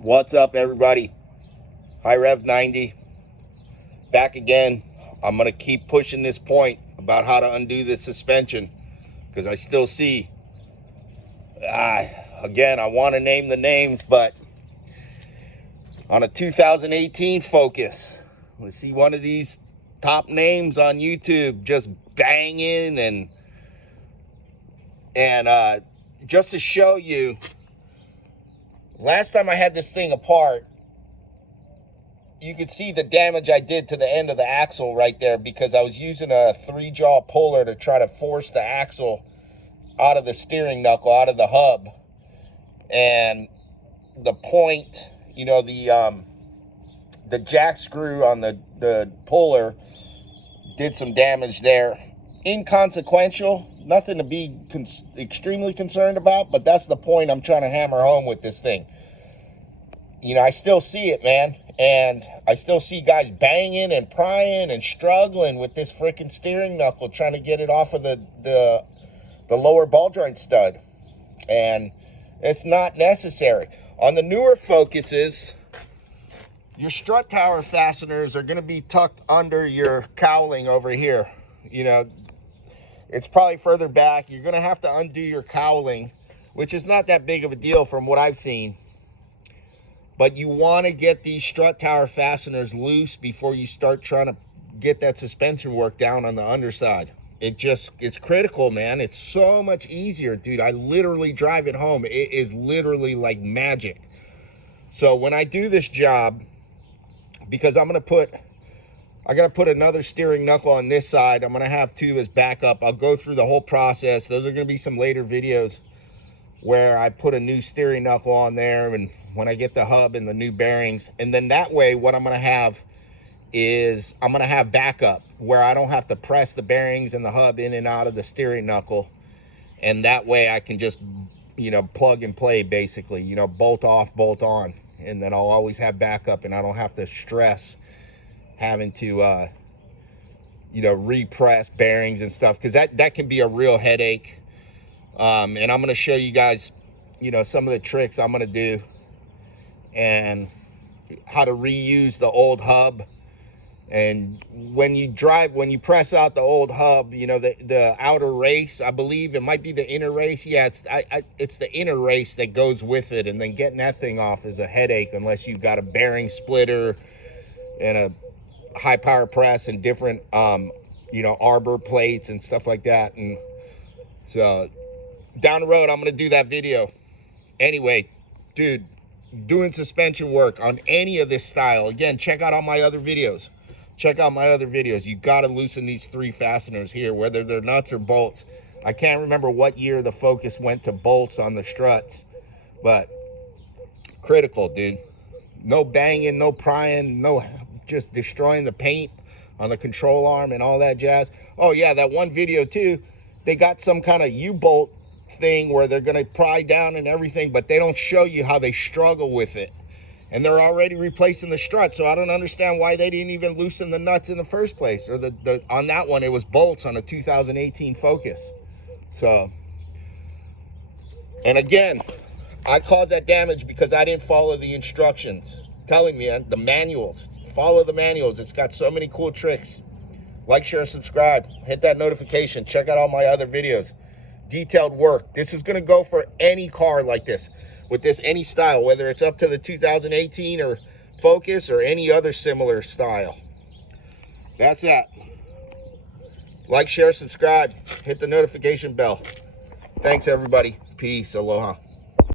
What's up, everybody? High Rev 90 back again. I'm gonna keep pushing this point about how to undo this suspension because I still see again, I want to name the names, but on a 2018 Focus, let's see one of these top names on YouTube just banging and just to show you, last time I had this thing apart, you could see the damage I did to the end of the axle right there because I was using a 3-jaw puller to try to force the axle out of the steering knuckle, out of the hub. And the point, you know, the jack screw on the puller did some damage there. Inconsequential, nothing to be extremely concerned about, but that's the point I'm trying to hammer home with this thing. You know, I still see it, man. And I still see guys banging and prying and struggling with this freaking steering knuckle, trying to get it off of the lower ball joint stud. And it's not necessary. On the newer Focuses, your strut tower fasteners are going to be tucked under your cowling over here. You know, it's probably further back. You're going to have to undo your cowling, which is not that big of a deal from what I've seen. But you want to get these strut tower fasteners loose before you start trying to get that suspension work down on the underside. It's critical, man. It's so much easier, dude. I literally drive it home. It is literally like magic. So when I do this job, because I gotta put another steering knuckle on this side. I'm gonna have two as backup. I'll go through the whole process. Those are gonna be some later videos where I put a new steering knuckle on there and when I get the hub and the new bearings. And then that way, what I'm gonna have is I'm gonna have backup where I don't have to press the bearings and the hub in and out of the steering knuckle. And that way I can just, you know, plug and play basically, you know, bolt off, bolt on. And then I'll always have backup and I don't have to stress having to, you know, repress bearings and stuff. Cause that can be a real headache. And I'm going to show you guys, you know, some of the tricks I'm going to do and how to reuse the old hub. And when you press out the old hub, you know, the outer race, I believe it might be the inner race. Yeah, it's the inner race that goes with it. And then getting that thing off is a headache unless you've got a bearing splitter and a high power press and different, you know, arbor plates and stuff like that. And so down the road, I'm going to do that video. Anyway, dude, doing suspension work on any of this style. Again, check out all my other videos. Check out my other videos. You got to loosen these 3 fasteners here, whether they're nuts or bolts. I can't remember what year the Focus went to bolts on the struts, but critical, dude. No banging, no prying, no just destroying the paint on the control arm and all that jazz. Oh yeah, that one video too, they got some kind of U-bolt thing where they're going to pry down and everything, but they don't show you how they struggle with it. And they're already replacing the strut, so I don't understand why they didn't even loosen the nuts in the first place. Or on that one, it was bolts on a 2018 Focus. So, and again, I caused that damage because I didn't follow the instructions. Telling me, the manuals. Follow the manuals. It's got so many cool tricks. Like, share, subscribe. Hit that notification. Check out all my other videos. Detailed work. This is going to go for any car like this. With this, any style, whether it's up to the 2018 or Focus or any other similar style. That's that. Like, share, subscribe. Hit the notification bell. Thanks, everybody. Peace. Aloha.